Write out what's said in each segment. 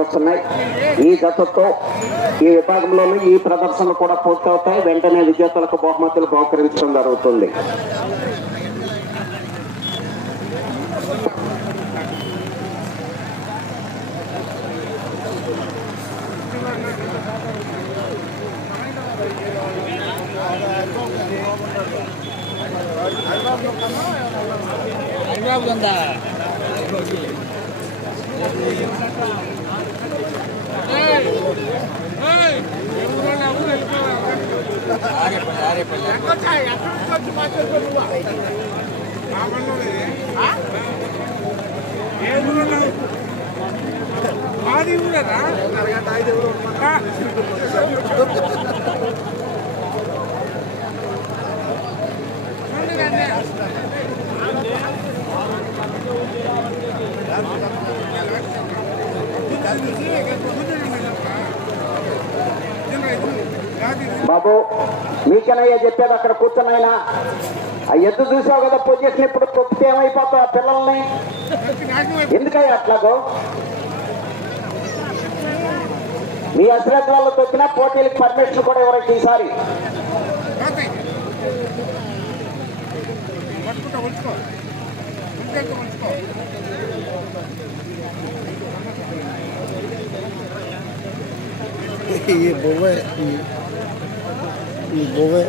వస్తున్నాయి ఈ జతతో ఈ విభాగంలోనూ ఈ ప్రదర్శనలు కూడా పూర్తవుతాయి. వెంటనే విజేతలకు బహుమతులు బహుకరించడం జరుగుతుంది. మాది ఊరేనా బాబు మీకేనయ్యా చెప్పేది అక్కడ కూర్చున్నాయినా ఆ ఎద్దు చూసావు కదా పొజిషన్ ఇప్పుడు తొక్కితే ఏమైపోతావు ఆ పిల్లల్ని? ఎందుకయ్యా అట్లాగో మీ అశ్రద్ధలో తొక్కినా పోటీలకు పర్మిషన్ కూడా ఇవ్వరు ఈసారి? పట్టుకుంటా 你不会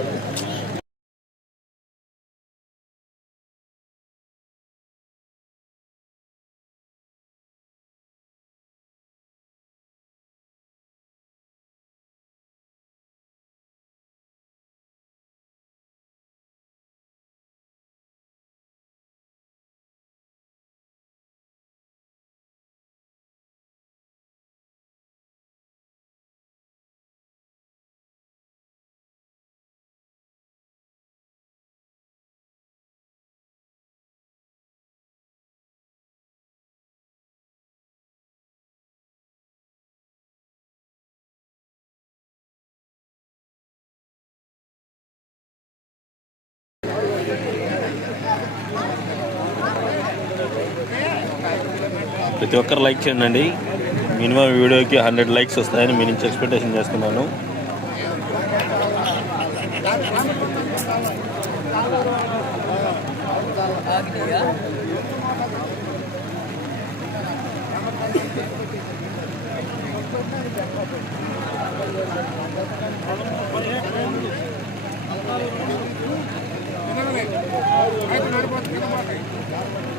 ప్రతి ఒక్కరు లైక్ చేయండి. మినిమం వీడియోకి హండ్రెడ్ లైక్స్ వస్తాయని మీ నుంచి ఎక్స్పెక్టేషన్ చేస్తున్నాను. నడిపోతుంది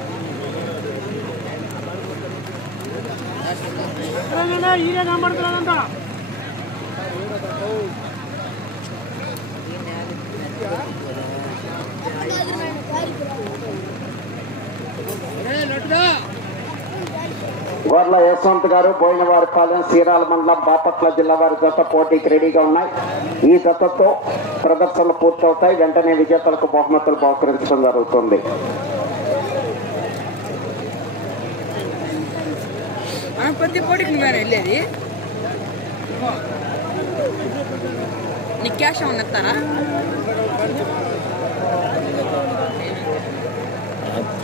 వచ్చి కనబడుతున్నాడంట గోర్ల యశ్వంత్ గారు బోయినవారిపాలెం సీరాల మండలం బాపట్ల జిల్లా వారి జత పోటీకి రెడీగా ఉన్నాయి. ఈ జతతో ప్రదర్శనలు పూర్తవుతాయి. వెంటనే విజేతలకు బహుమతులు బహుకరించడం జరుగుతుంది. ప్రతి పోటీకి నువ్వేనా వెళ్ళేది? నీకు క్యాష్ ఏమన్నా ఇస్తారా?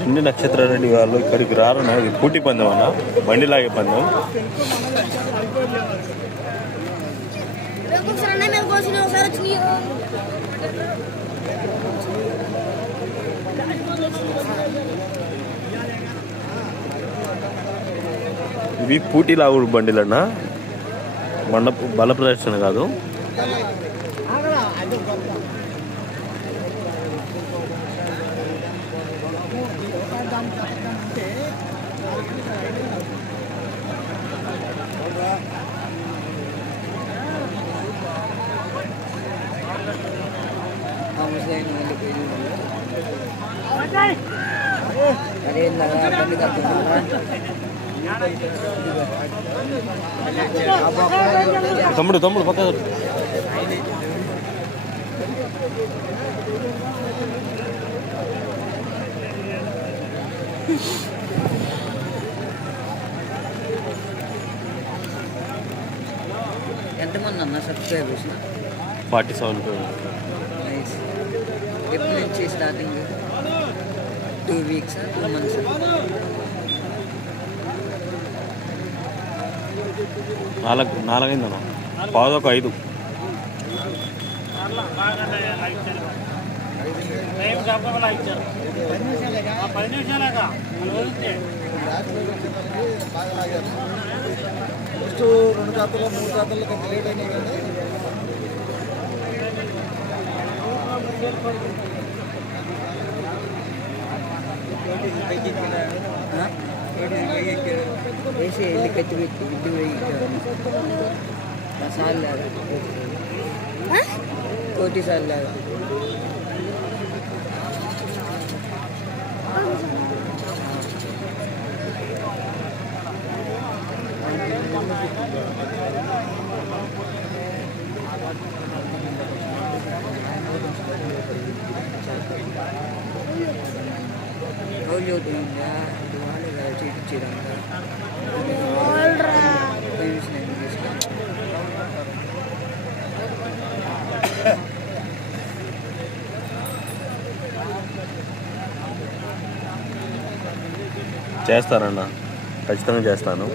ఎన్ని నక్షత్ర రెడ్డి వాళ్ళు ఇక్కడికి రారు ఇది పోటీ పందెం అన్న బండి లాగే పందెం ఒకసారి అన్న మీద కోసిన ఒకసారి వచ్చి ఇవి పూటీ లాగుడు బండిలన్న బండ బల ప్రదర్శన కాదు. తమ్ముడు తమ్ముడు పక్క ఎంతమంది అన్న సబ్స్క్రైబర్స్? ఫార్టీ సెవెన్ ఎప్పటి నుంచి starting two weeks two months నాలుగు నాలుగైందన్న? పాదొక ఐదు. పది నిమిషాలేగా ఫస్ట్ రెండు జాతలు మూడు జాతలు కొంచెం లేట్ అయినాయి కానీ వేసి వెళ్ళి కత్తి పెట్టి ఇంటి పోయి సార్లు లేదు కోటి సార్లు లేదు రోజు అవుతుందా వాళ్ళు కదా ఖచ్చితంగా చేస్తాను.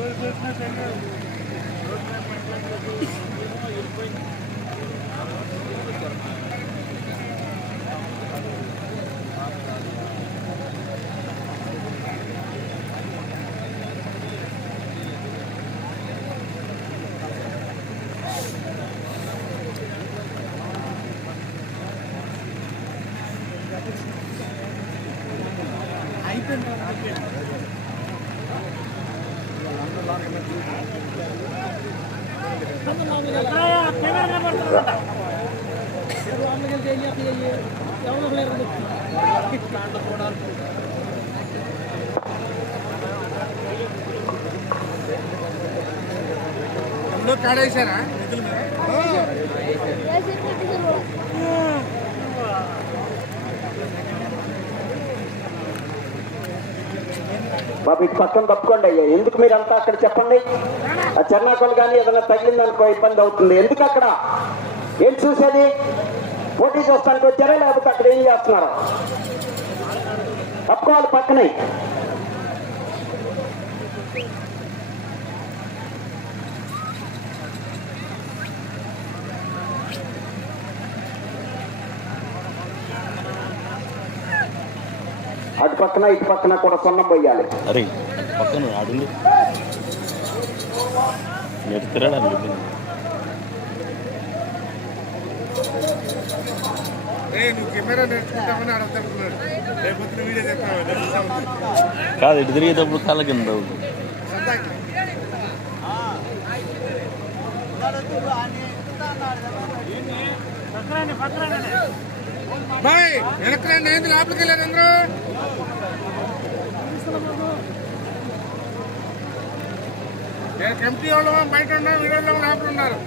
అందులో కాడేశారా బాబు ఇటు పక్కన తప్పుకోండి అయ్యా. ఎందుకు మీరంతా అక్కడ చెప్పండి? ఆ చెన్నాకోలు కానీ ఏదైనా తగిలిందనుకో ఇబ్బంది అవుతుంది. ఎందుకు అక్కడ? ఏం చూసేది? పోటీ చూస్తానికి వచ్చారా? లేకపోతే అక్కడ ఏం చేస్తున్నారు? తప్పుకోవాలి పక్కనే. అటు పక్కన ఇటు పక్కన కూడా సొన్నం పోయాలి. అరే పక్కన ఆడింది కాదు ఇటు తిరిగేటప్పుడు కాళ్ళ కింద. బాయ్ వెనక్కి రండి ఏంది లోపలికి వెళ్ళారు అందరూ? నేను ఎంపీ వాళ్ళు బయట ఉన్నారు వీడియోలో లోపల ఉన్నారు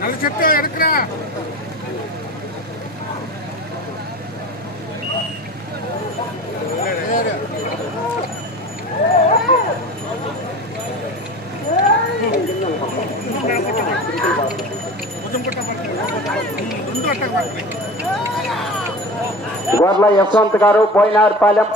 నన్ను చెప్తావు వెనక్రా కొంచెం పుట్ట రెండు అట్టకు పడుతున్నాయి వర్ల యశ్వంత్ గారు బోయినార్పాలెం.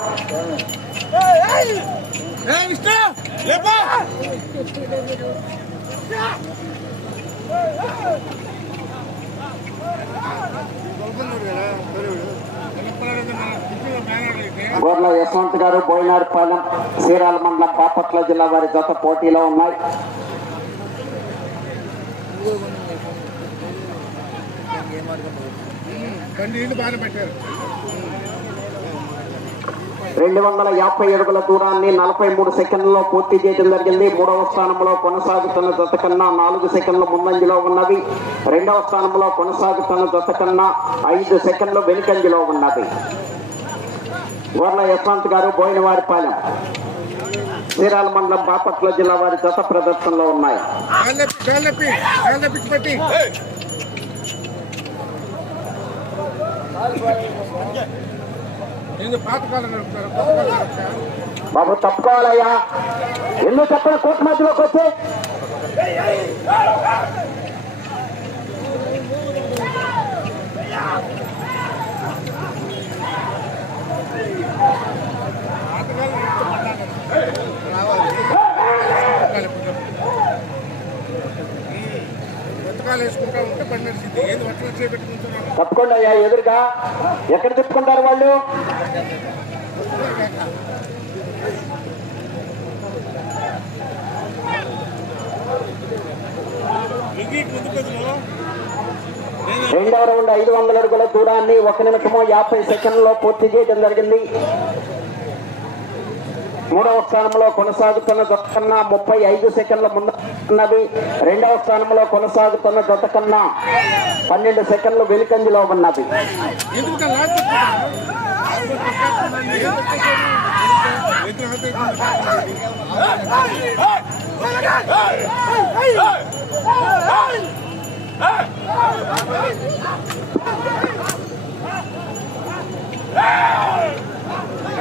గోర్ల యశ్వంత్ గారు బోయినార్పాలెం సీరాల మండలం బాపట్ల జిల్లా వారి జత పోటీలో ఉన్నాయి. బండి ఇల్లు బాగా పెట్టారు. రెండు వందల యాభై అడుగుల దూరాన్ని నలభై మూడు సెకండ్లలో పూర్తి చేయడం జరిగింది. మూడవ స్థానంలో కొనసాగుతున్న జత కన్నా నాలుగు సెకండ్ల ముందంజలో ఉన్నది. రెండవ స్థానంలో కొనసాగుతున్న జత కన్నా ఐదు సెకండ్లు వెనుకంజలో ఉన్నది. గోర్ల యశ్వంత్ గారు బోయినవారిపాలెం చీరాల మండలం బాపట్ల జిల్లా వారి జత ప్రదర్శనలో ఉన్నాయి. Thank you. బాబు తప్పుకోవాలయ్యా. ఎందుకు చెప్పిన? కోర్టు మధ్యలోకి వచ్చి. కొత్తకాలు వేసుకుంటా ఉంటే బండి తప్పుకోండి అయ్యా ఎదురుగా ఎక్కడ తిప్పుకుంటారు వాళ్ళు? రెండవ రౌండ్ ఐదు వందల అడుగుల దూరాన్ని ఒక నిమిషము యాభై సెకండ్లో పూర్తి చేయడం జరిగింది. మూడవ స్థానంలో కొనసాగుతున్న జత కన్నా ముప్పై ఐదు సెకండ్ల ముందున్నది రెండవ స్థానంలో కొనసాగుతున్న జత కన్నా పన్నెండు సెకండ్లు వెలికంజిలో ఉన్నది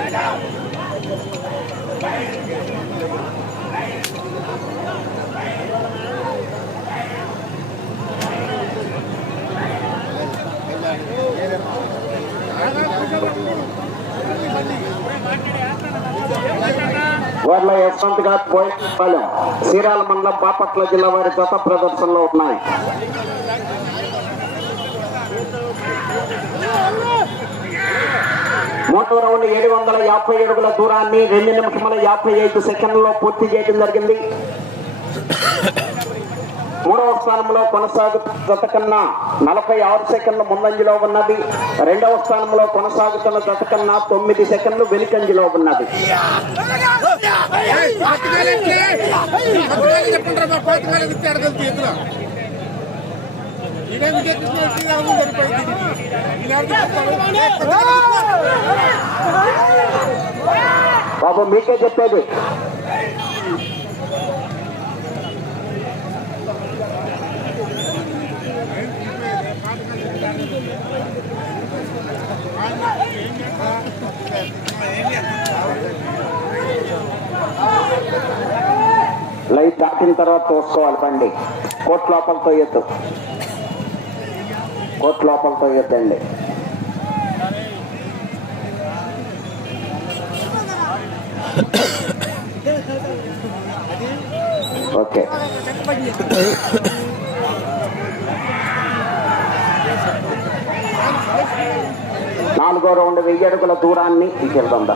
Hey! వారిలో యశ్వంత్ గారు పోయిపాలెం సీరాల మండలం బాపట్ల జిల్లా వారి గత ప్రదర్శనలో ఉన్నాయి. మూడవ రౌండ్ ఏడు వందల యాభై అడుగుల దూరాన్ని రెండు నిమిషముల యాభై ఐదు సెకండ్లలో పూర్తి చేయడం జరిగింది. మూడవ స్థానంలో కొనసాగుతున్న జత కన్నా నలభై ఆరు సెకండ్ల ముందంజలో ఉన్నది. రెండవ స్థానంలో కొనసాగుతున్న జత కన్నా తొమ్మిది సెకండ్లు వెనుకంజలో ఉన్నది. బాబు మీకే చెప్పేది. లైట్ దాటిన తర్వాత చూసుకోవాలి బండి. కోట్ లోపలతో ఎత్తు. కోట్ లోపలతో ఎత్తండి. ఓకే. రెండు రౌండ్ వెయ్యి అడుగుల దూరాన్ని తీసుకెళ్తుందా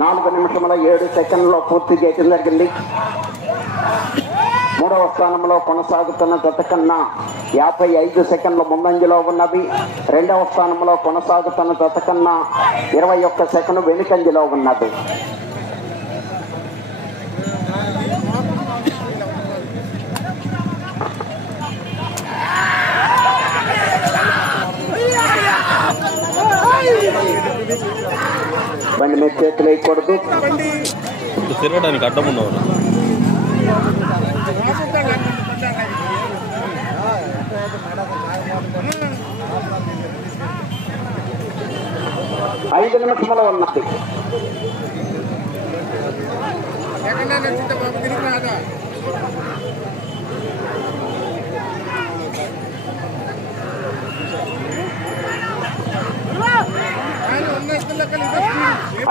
నాలుగు నిమిషముల ఏడు సెకండ్లో పూర్తి చేయడం జరిగింది. మూడవ స్థానంలో కొనసాగుతున్న జత కన్నా యాభై ఐదు సెకండ్ల ముందంజలో ఉన్నవి. రెండవ స్థానంలో కొనసాగుతున్న జత కన్నా ఇరవై ఒక్క సెకండ్ వెనుకంజలో ఉన్నది చేతులు వేయకూడదు తిరగడానికి అడ్డం ఉన్నవారు ఐదు నిమిషముల ఉన్నది ఎక్కడన్నా నచ్చింటే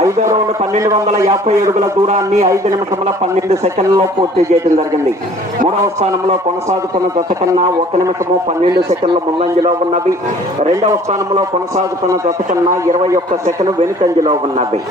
ఐదో రౌండ్ పన్నెండు వందల యాభై అడుగుల దూరాన్ని ఐదు నిమిషముల పన్నెండు సెకండ్లలో పూర్తి చేయడం జరిగింది. మూడవ స్థానంలో కొనసాగుతున్న జత కన్నా ఒక నిమిషము పన్నెండు సెకండ్ల ముందంజలో ఉన్నవి. రెండవ స్థానంలో కొనసాగుతున్న జత కన్నా ఇరవై ఒక్క సెకండ్ వెనుకంజలో ఉన్నవి.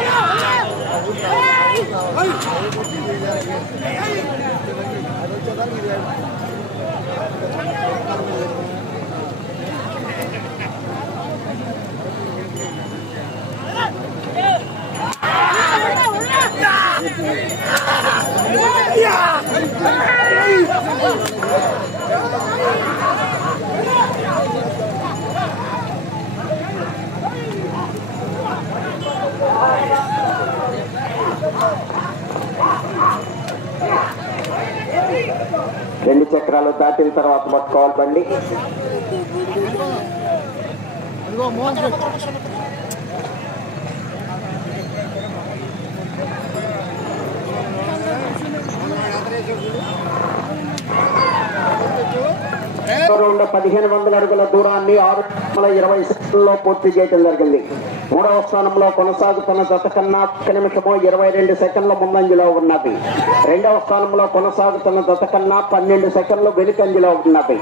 రెండు చక్రాలు దాటిన తర్వాత పట్టుకోవాలి బండి పదిహేను వందల అడుగుల దూరాన్ని ఆరు వందల ఇరవై సెకండ్లో పూర్తి చేయడం జరిగింది. మూడవ స్థానంలో కొనసాగుతున్న జత కన్నా ఒక్క నిమిషము ఇరవై రెండు సెకండ్ల ముందంజలో ఉన్నది. రెండవ స్థానంలో కొనసాగుతున్న జత కన్నా పన్నెండు సెకండ్లు వెనుకంజలో ఉన్నది.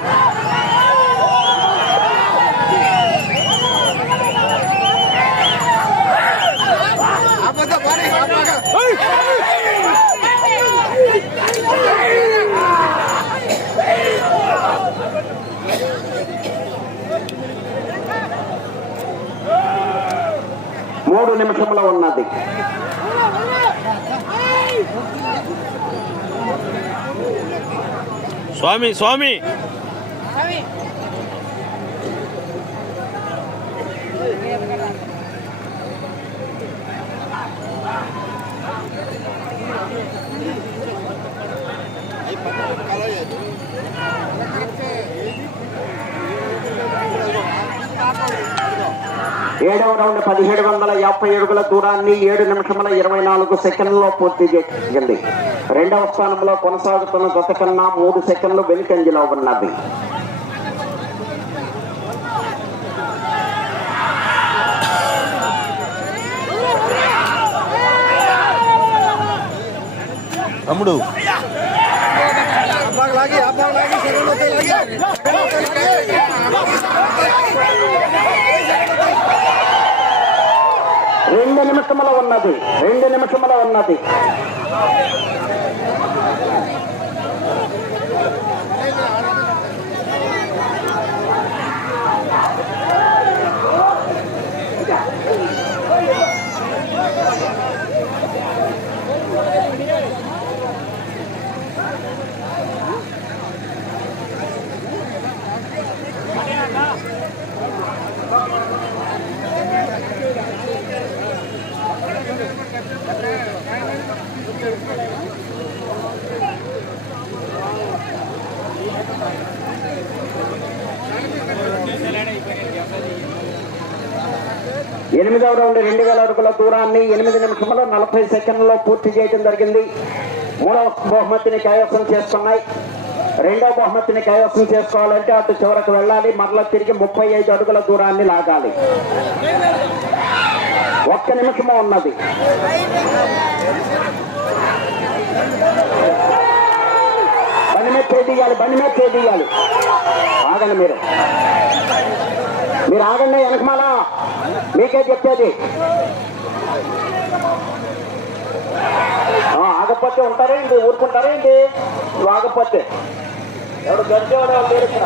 మూడు ఉన్నది. స్వామి స్వామి. ఏడవ రౌండ్ పదిహేడు వందల యాభై అడుగుల దూరాన్ని ఏడు నిమిషముల ఇరవై నాలుగు సెకండ్లలో పూర్తి చేసింది. రెండవ స్థానంలో కొనసాగుతున్న జత కన్నా మూడు సెకండ్లు వెనుకంజలో ఉన్నది. తమ్ముడు. అబ్బాకి లాగి అబ్బాకి లాగి సెకండ్ వస్తాయి లాగి రెండు నిమిషముల ఉన్నది. రెండు నిమిషముల ఉన్నది. ఎనిమిదవ రౌండ్ రెండు వేల అడుగుల దూరాన్ని ఎనిమిది నిమిషంలో నలభై సెకండ్లలో పూర్తి చేయడం జరిగింది. మూడవ బహుమతిని కైవసం చేసుకున్నాయి. రెండవ బహుమతిని కైవసం చేసుకోవాలంటే అటు చివరకు వెళ్ళాలి. మరలా తిరిగి ముప్పై ఐదు అడుగుల దూరాన్ని లాగాలి. ఒక్క నిమిషము ఉన్నది. బండి మీద చేయాలి బండి మీద చేయాలి ఆగండి మీరు. మీరు ఆగండి వెనకమాల. మీకే చెప్పేది. ఆగపోతే ఆగకపోతే ఉంటారేంటి ఊరుకుంటారేంటి నువ్వు ఆగపోతే ఎవడు గడిచేవాడు ఎవరు లేరు ఇక్కడ.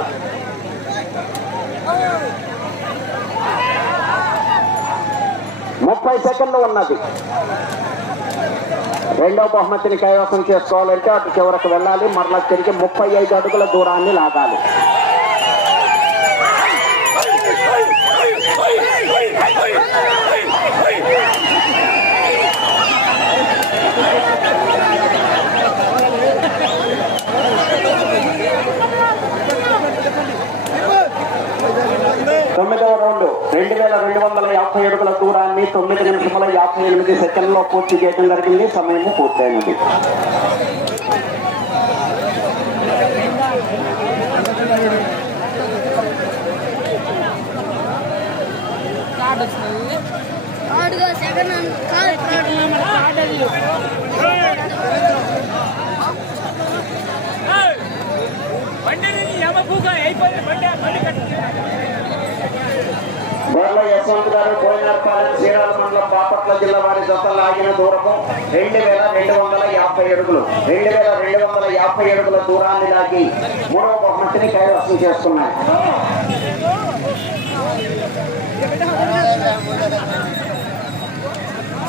ముప్పై సెకండ్లు ఉన్నది. రెండవ బహుమతిని కైవసం చేసుకోవాలంటే అటు చివరకు వెళ్ళాలి. మరలా తిరిగి ముప్పై ఐదు అడుగుల దూరాన్ని లాగాలి. రెండు వేల రెండు వందల యాభై అడుగుల దూరాన్ని తొమ్మిది నిమిషముల యాభై ఎనిమిది సెకండ్లో పూర్తి చేయడం జరిగింది. సమయము పూర్తయింది. కార్డు వచ్చింది ఆడుగా సెకండ్ హ్యాండ్ బోర్ల యశ్వంత్ గారు బోయినర్పాలెం శ్రీరాల మండలం బాపట్ల జిల్లా వారి జతలు లాగిన దూరము రెండు వేల రెండు వందల యాభై అడుగులు రెండు వేల రెండు వందల యాభై అడుగుల దూరాన్ని లాగి మూడవ బహుమతిని కైవసం చేసుకున్నాయి.